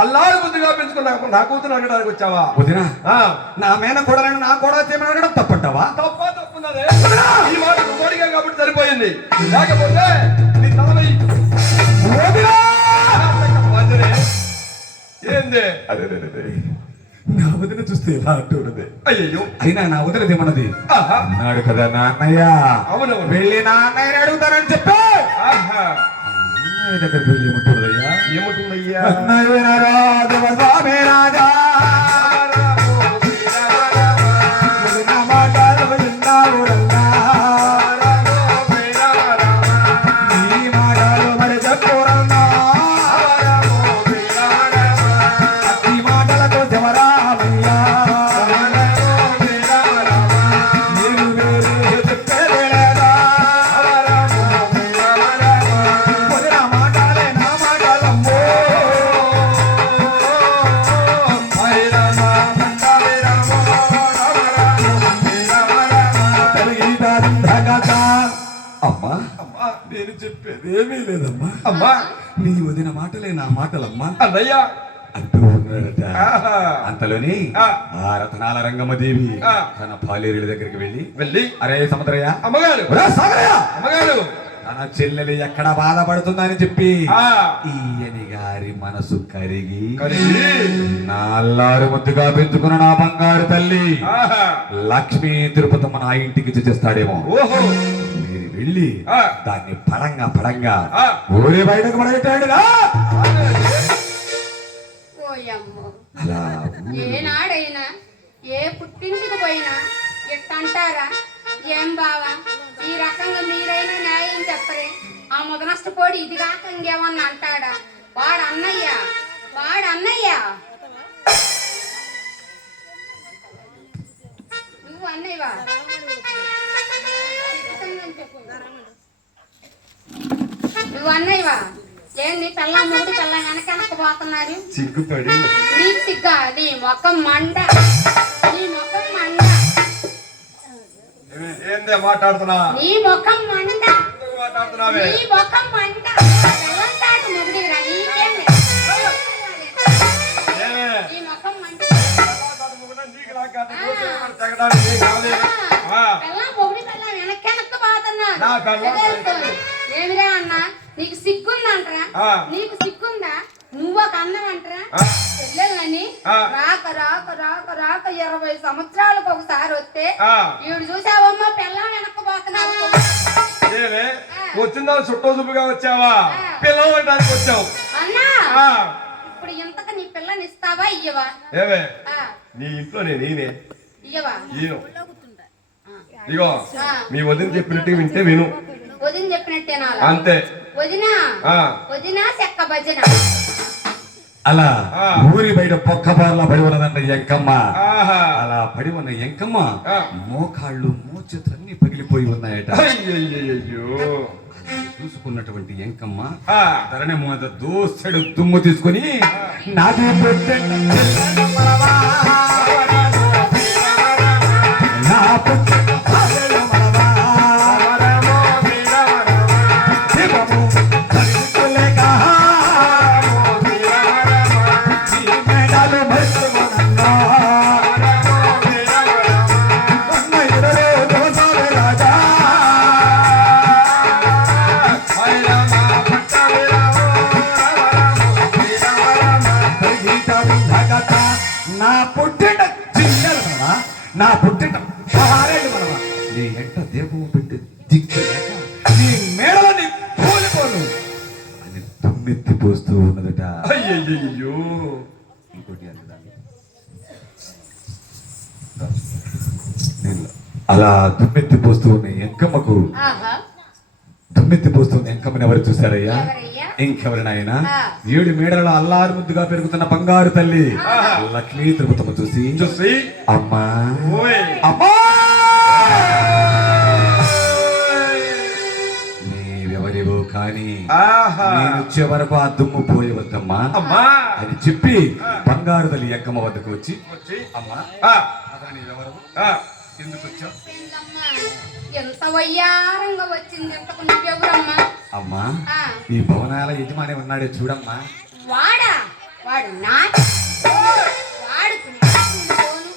అల్లారు ముద్దుగా పెంచుకున్నా నా కూతురు అడగడానికి వచ్చావా వదినా నా మేన కోడలను నా కోడ చేయమని అడగడం తప్పంటావా తప్ప తప్పున్నదే. సరిపోయింది లేకపోతే నీ. ఏంది? అరే అరే. నా వదిన చూస్తే ఎలా అంటున్నది అయ్యయ్యో. అయినా నా వదినదేమన్నది ఆహా. అన్నాడు కదా నాన్నయ్య. అవునవును. వెళ్ళి నాన్నయ్యని అడుగుతానని చెప్పి. వెళ్ళి ఏముంటుందయ్యా రాజా నేను చెప్పేది ఏమీ లేదమ్మా అమ్మా నీ వదిన మాటలే నా మాటలమ్మా అన్నయ్యా అంటూ ఉన్నాడట. అంతలోని ఆ. రతనాల రంగమ్మదేవి. తన పాలేరుల దగ్గరికి వెళ్ళి వెళ్ళి అరే సముద్రయ్య అమ్మగారు అమ్మగారు తన చెల్లెలు ఎక్కడ బాధపడుతుందని చెప్పి. ఈయని గారి మనసు కరిగి కరిగి. నా అల్లారు ముద్దుగా పెంచుకున్న నా బంగారు తల్లి. లక్ష్మీ తిరుపతమ్మ నా ఇంటికి చేస్తాడేమో ఓహో వెళ్ళి. దాన్ని పడంగా పడంగా. ఊరి బయటకు అలా ఏనాడైనా ఏ పుట్టింటికి పోయినా ఎట్టంటారా? ఏం బావా ఈ రకంగా మీరైనా న్యాయం చెప్పరే? ఆ ముదనష్టపోడి ఇది కాక ఇంకేమన్నా అంటాడా? వాడు అన్నయ్య వాడు అన్నయ్య నువ్వు అన్నయ్యవా చెప్తానని చెప్పు. నువ్వు అన్నయ్యవా ఏంది? పెళ్ళ మూడు పెళ్ళ వెనక పోతున్నారు. సిగ్గుపడి. నీకు సిగ్గా? నీ మొఖం మండ. నీ మొఖం మండ. ఏందే మాట్లాడుతున్నా? నీ ముఖం మండ. మాట్లాడుతున్నావే? నీ ముఖం మండ. మొగుడిరా నీకేమి? నీ ముఖం నీకు నాకు. పెళ్ళ మొగుడి పెళ్ళ వెనక్కి వెనక్కి పోతున్నారు. నా పెళ్ళాం ఎగేస్తుంది. ఏమిరా అన్న? నీకు సిగ్గుందంటరా. నీకు సిగ్గుందా నువ్వు ఒక అన్నం అంటరా ఆ. చెల్లెలని ఆ. రాక రాక రాక రాక ఇరవై సంవత్సరాలకు ఒకసారి వస్తే ఆ. ఈవిడ చూసావమ్మా పెళ్ళం వెనక్కిపోతున్నావు వచ్చిందా చుట్టూ చూపుగా వచ్చావా? పిల్లవడానికి వచ్చావు. అన్నా. ఇప్పుడు ఇంతకు నీ పిల్లని ఇస్తావా ఇయ్యవా? ఆ, నీ ఇంట్లోనే నేనే ఇయ్యవా? ఇగో. మీ వదిన చెప్పినట్టు వింటే విను వదిన చెప్పినట్టేనా అంతే వదినా ఆ. వదినా చెక్క భజన అలా ఆ. ఊరి బయట పొక్క బార్లా పడి ఉన్నదంట ఎంకమ్మ ఆహా. అలా పడి ఉన్న ఎంకమ్మ. మోకాళ్ళు మోచేతులన్నీ పగిలిపోయి ఉన్నాయట. చూసుకున్నటువంటి ఎంకమ్మ ఆ. ధరణి మీద దోసెడు దుమ్ము తీసుకొని నాది ఇంకోటి అందుదాన్ని. నేను అలా దుమ్మెత్తి పోస్తూ ఉన్న ఎంకమ్మకు ఆహా దుమ్మెత్తి పోస్తున్న ఎంకమ్మని ఎవరు చూశారయ్యా ఎవరయ్యా? ఇంకెవరినైనా. ఏడు మేడలలో అల్లారు ముద్దుగా పెరుగుతున్న బంగారు తల్లి. లక్ష్మీ తిరుపతమ్మ చూసి చూసి అమ్మా ఓయ్ అమ్మా నేను వచ్చే వరకు ఆ దుమ్ము పోయవద్దమ్మా అమ్మా. అని చెప్పి బంగారు తల్లి ఎక్కమ్మ వద్దకు వచ్చి అమ్మా ఎందుకు వచ్చావు. ఎంత వయ్యారంగా వచ్చింది అమ్మా ఈ భవనాల యజమాని ఉన్నాడే చూడమ్మా. వాడా? వాడు నా వాడుకు ఫోను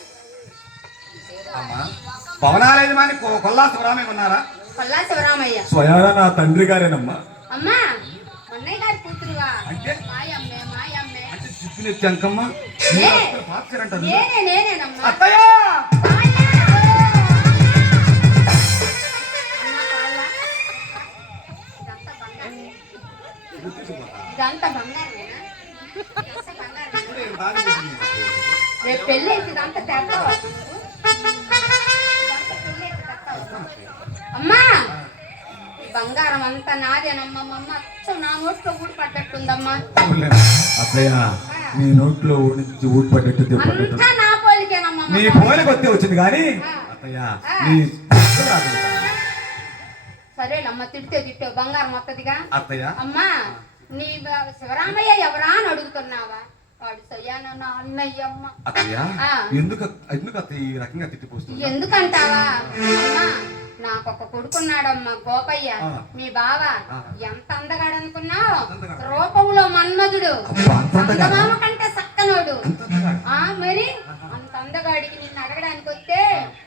అమ్మా భవనాల యజమాని కొ- కొల్లా శివరామే ఉన్నారా? కొల్లా శివరామయ్య. స్వయాన నా తండ్రి గారేనమ్మా. అమ్మా అన్నయ్య గారి కూతురువా? అంటే? మాయమ్మే మాయమ్మే. అంటే అంకమ్మ? నేనే నేనేనమ్మా. అత్తయ్య! అత్తయ్య నీ నోట్లో నుంచి ఊడిపడ్డట్టు పడ్డట్టు అంతా నా పోలికి వస్తే వచ్చింది కానీ. అత్తయ్య. నీ. సరేలమ్మ తిడితే తిట్టే బంగారం వత్తదిగా అత్తయ్య అమ్మా నీ బ- శివరామయ్య ఎవరా అని అడుగుతున్నావా. ఎందుకు ఎందుకు అత్తయ్య ఈ రకంగా తిట్టిపోతుంది ఎందుకంటావా అమ్మా నాకు ఒక కొడుకున్నాడమ్మా గోపయ్య. మీ బావ. ఎంత అందగాడు అనుకున్నావు. రూపంలో మన్మధుడు? చందమామ కంటే సక్కనోడు? ఆ మరి అంత అందగాడికి నిన్ను అడగడానికి వస్తే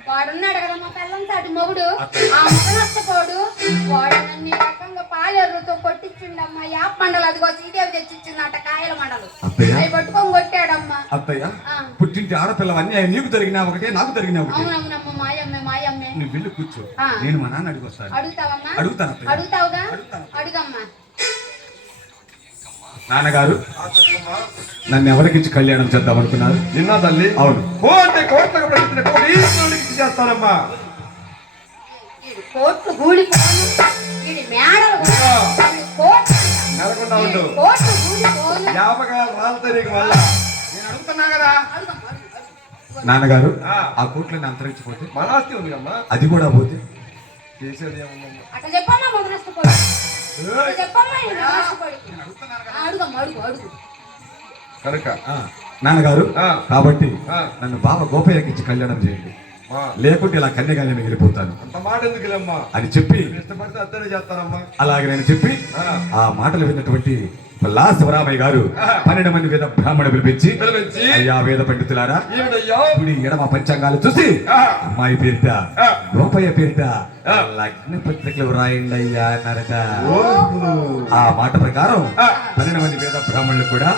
వాడున్నాడు కదా మా పిల్లం సాటి మొగుడు ఆ ముఖ నష్టపోడు వాడు నన్ను రకంగా పాలేరుతో కొట్టించిండమ్మా యాప్ మండలు అదిగో శ్రీదేవి తెచ్చిచ్చిందట కాయల మండలు? అవి పట్టుకొని కొట్టాడమ్మా అత్తయ్య. పుట్టింటి ఆడపిల్ల అన్యాయం నీకు జరిగినా ఒకటే నాకు జరిగినా ఒకటే నువ్వు వెళ్ళి కూర్చో. నేను మా నాన్న అడిగి వస్తాను. అడుగుతావమ్మా? అడుగుతాను. అడుగమ్మా. నాన్నగారు. నన్ను ఎవరికిచ్చి కళ్యాణం చేద్దాం అనుకున్నారు? నిన్న తల్లి. అవును. కోటి కోట్లకు చేస్తానమ్మా. కోట్లు నెలకొండా ఉండు. జ్ఞాపకాలు రాలుతాయి నీకు మళ్ళా. నేను అడుగుతున్నా కదా. నాన్నగారు ఆ. ఆ కోట్లని అంతరించిపోతే మన ఆస్తి ఉంది అమ్మా అది కూడా పోతే చేసేది కనుక. నాన్నగారు. కాబట్టి. నన్ను బాబా గోపయ్యకి ఇచ్చి కళ్యాణం చేయండి. లేకుంటే ఇలా కన్యగానే మిగిలిపోతాను. అంత మాట ఎందుకులేమ్మా అని చెప్పి ఇష్టపడితే అత్తనే చేస్తానమ్మా అలాగే నేను చెప్పి ఆ. ఆ మాటలు విన్నటువంటి లా శివరామయ్య గారు. పన్నెండు మంది వేద బ్రాహ్మణ పిలిపించి అయ్యా వేద పండితులారా ఈ ఎడమ పంచాంగాలు చూసి. అమ్మాయి పేరిట. గోపయ్య పేరిట. లగ్న పత్రికలు రాయండి అయ్యా అన్నారట. ఆ మాట ప్రకారం. పన్నెండు మంది వేద బ్రాహ్మణులు కూడా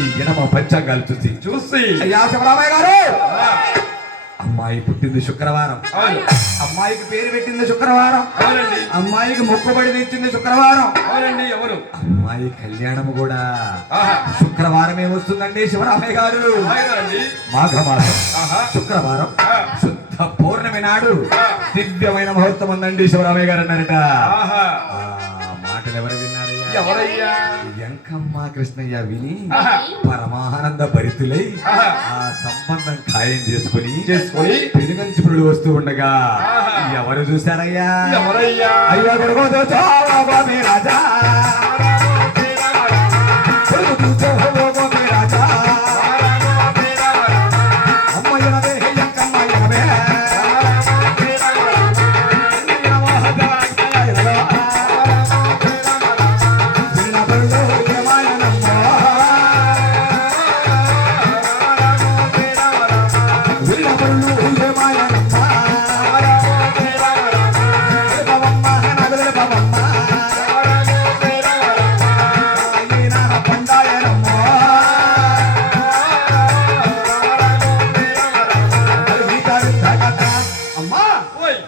ఈ ఎడమ పంచాంగాలు చూసి చూసి అయ్యా శివరామయ్య గారు అమ్మాయి పుట్టింది శుక్రవారం. అమ్మాయికి పేరు పెట్టింది శుక్రవారం. అమ్మాయికి మొక్కుబడి తెచ్చింది శుక్రవారం. అవునండి ఎవరు? అమ్మాయి కళ్యాణం కూడా. ఆహా. శుక్రవారమే వస్తుందండి శివరామయ్య గారు. మాఘమాసం. శుక్రవారం. శుద్ధ పౌర్ణమి నాడు దివ్యమైన ముహూర్తం ఉందండి శివరామయ్య గారు అన్నారట. మాటలు ఎవరు ఎవరయ్యా ఎంకమ్మ కృష్ణయ్య విని. పరమానంద భరితులై. ఆ సంబంధం ఖాయం చేసుకుని చేసుకొని పెనుగంచుపుడు వస్తూ ఉండగా. ఎవరు చూశారయ్యా ఎవరయ్యా అయ్యా రాజా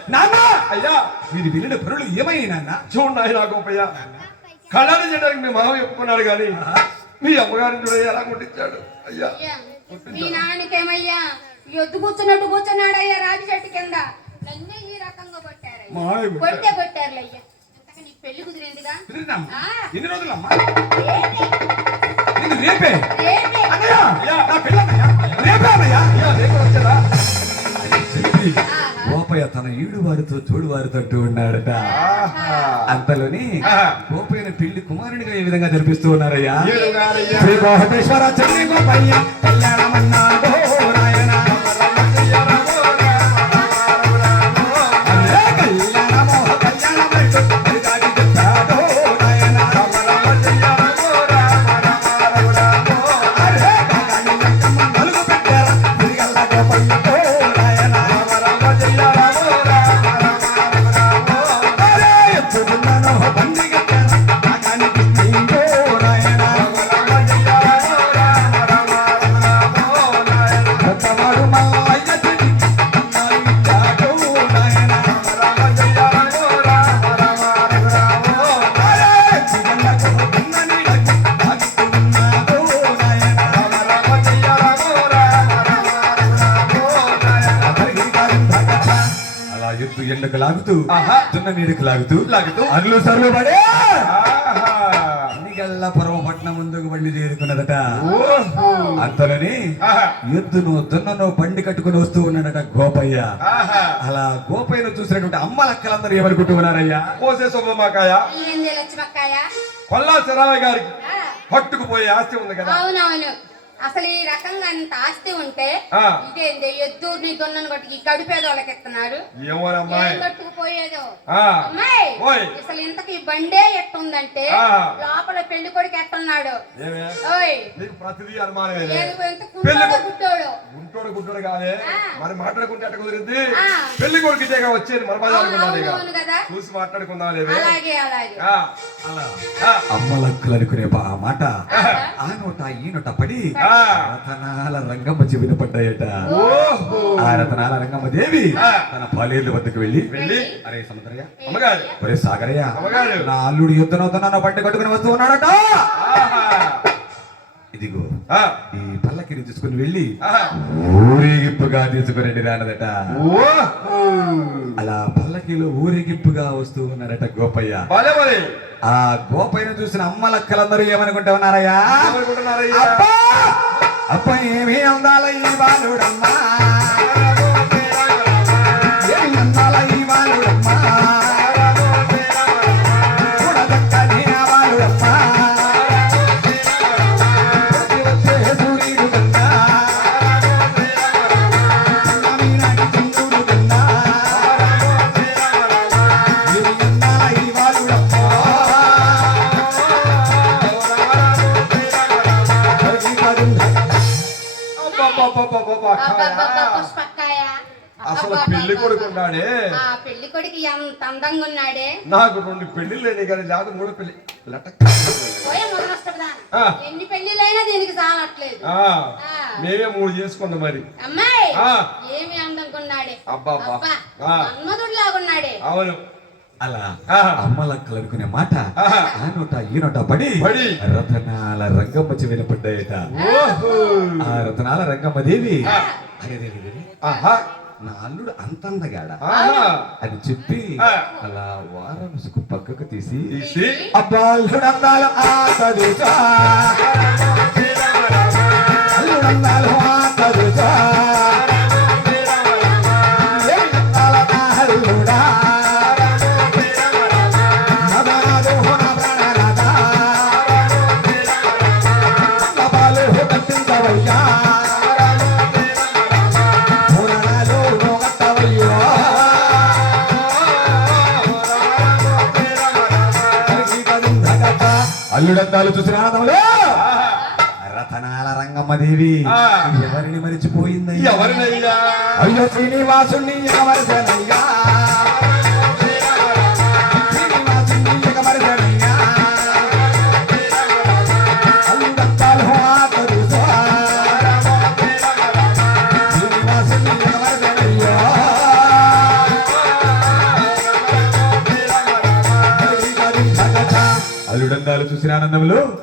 నాన్న! అయ్యా! వీరి వెళ్ళిన పనులు ఏమైనా నాన్న? చూడండి ఆయన గోపయ్య కళ్యాణం చేయడానికి మీ మామ ఒప్పుకున్నాడు కానీ మీ అమ్మగారిని చూడ ఎలా కొట్టించాడు. అయ్యా అయ్యా, మీ నాన్నకేమయ్యా? ఎద్దు కూర్చున్నట్టు కూర్చున్నాడయ్యా రాజు చెట్టు కింద. నన్నే ఈ రకంగా కొట్టారయ్యా. మాయ్ కొడితే కొట్టారులే అయ్యా పెళ్ళి కుదిరిందిగా. ఎన్ని రోజులమ్మా? రేపే, ఇది రేపే? రేపే. అన్నయ్య! నా పిల్లన్నయ్య రేపే అన్నయ్య? అయ్యా రేపు వచ్చారా గోపయ్య తన ఈడు వారితో చూడు వారితో అంటూ ఉన్నాడట. అంతలోని ఆహా. గోపయ్యని పెళ్ళి కుమారునిగా ఏ విధంగా జరిపిస్తూ ఉన్నారయ్యా? శ్రీ గోపయ్య కళ్యాణమన్నాడు ఎత్తు ఎండకు లాగుతూ. దున్న నీడకు లాగుతూ లాగుతూ. అల్లు సర్లు పడే ముందుకు బండి చేరుకున్నదట ఓహో. అంతలోని. ఎద్దును దున్నను బండి కట్టుకుని వస్తూ ఉన్నాడట గోపయ్య. అలా గోపయ్యను చూసినటువంటి అమ్మలక్కలందరూ ఏమనుకుంటూ ఉన్నారయ్యా ఏంది లక్ష్మక్కయ్య కొల్లా శరావయ్య గారికి పట్టుకుపోయే ఆస్తి ఉంది కదా అసలు ఈ రకంగా అంత ఆస్తి ఉంటే. ఇదేంది? ఎద్దుని దున్నను కొట్టి ఈ కడుపేదోళ్ళకి ఇస్తున్నారు ఏమోనమ్మాయి ఏం కట్టుకుపోయేదో? ఆ. అమ్మాయి ఓయ్. అసలు ఇంతకి ఈ బండే ఎట్టుందంటే. లోపల పెళ్ళి కొడుకు ఎట్టున్నాడు గుంటోడు గుంటోడు కాదే. మరి మాట్లాడుకుంటే ఎట్ట కుదిరింది. పెళ్ళి కొడుకు ఇదేగా వచ్చేది కదా. చూసి మాట్లాడుకుందాం అలాగే అలాగే. ఆ. అలా. ఆ. అమ్మలక్కలు అనుకునే మాట. ఆ నోట ఈ నోట పడి. రతనాల రంగమ్మ చెవిన పడ్డాయట. ఆ రతనాల రంగమ్మ దేవి. తన పాలేర్ల వద్దకు వెళ్ళి వెళ్ళి అరే సముద్రయ్య అమ్మగారు ఒరే సాగరయ్య అమ్మగారు. నా అల్లుడు యుద్ధనవుతున్న బండి కట్టుకుని వస్తూ ఉన్నాడట. ఇదిగో. ఈ పల్లకిని తీసుకుని వెళ్ళి. ఊరేగింపుగా తీసుకురండి రానదట. అలా పల్లకిలో ఊరేగింపుగా వస్తూ ఉన్నారట గోపయ్య. ఆ గోపయ్యను చూసిన అమ్మలక్కలందరూ ఏమనుకుంటా ఉన్నారయ్యా? అబ్బా అబ్బా ఏమి అందాల ఈ బాలుడమ్మా అసలు. పెళ్ళి కొడుకు ఉన్నాడే ఆ పెళ్ళి కొడుకు ఎంత అందంగా ఉన్నాడే నాకు రెండు పెళ్ళిళ్ళు లేని కానీ లేకపోతే మూడు పెళ్ళి. ఎన్ని పెళ్ళిళ్ళైనా దీనికి చాలట్లేదు ఆ, మేమే మూడు చేసుకుందాం మరి అమ్మాయి ఆ. ఏమి అందంగా ఉన్నాడే. అబ్బా ఆ. మన్మధుడు లాగున్నాడే అవును అలా ఆహా. అమ్మలక్కలు అనుకునే మాట ఆహా. ఆ నోట ఈ నోట పడి పడి. రతనాల రంగమ్మ చెవిన పడ్డాయట ఓహో. ఆ రతనాల రంగమ్మ దేవి. అరే ఆహా. నా అల్లుడు అంతందగాడ ఆహా. అని చెప్పి. అలా వారం పక్కకు తీసి అబ్బా అల్లుడు అందాలు అల్లుడు అందాలు అల్లుడందాలు చూసిన ఆనందంలో. రతనాల రంగమ్మదేవి. ఎవరిని మరిచిపోయిందయ్యా? ఎవరినయ్యా? అయ్యో శ్రీనివాసుని ఎగమరసనయ్యా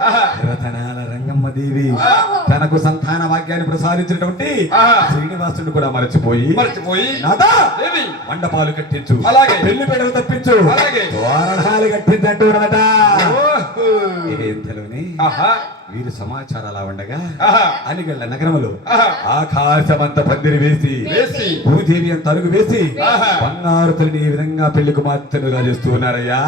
ఆహా. రతనాల రంగమ్మ దేవి తనకు సంతాన భాగ్యాన్ని ప్రసాదించినటువంటి ఆహా. శ్రీనివాసుని కూడా మరచిపోయి మర్చిపోయి మండపాలు కట్టించు అలాగే. పెళ్ళి పెడలు తప్పించు. తోరణాలు. ఇంతలోనే ఆహా వీరి సమాచారం అలా ఉండగా అనిగళ్ళ నగరములు. ఆకాశమంత పందిరి వేసి వేసి భూదేవి అంత అరుగు వేసి. బంగారు తల్లిని ఈ విధంగా పెళ్ళి కుమార్తెనుగా చేస్తూ ఉన్నారయ్యా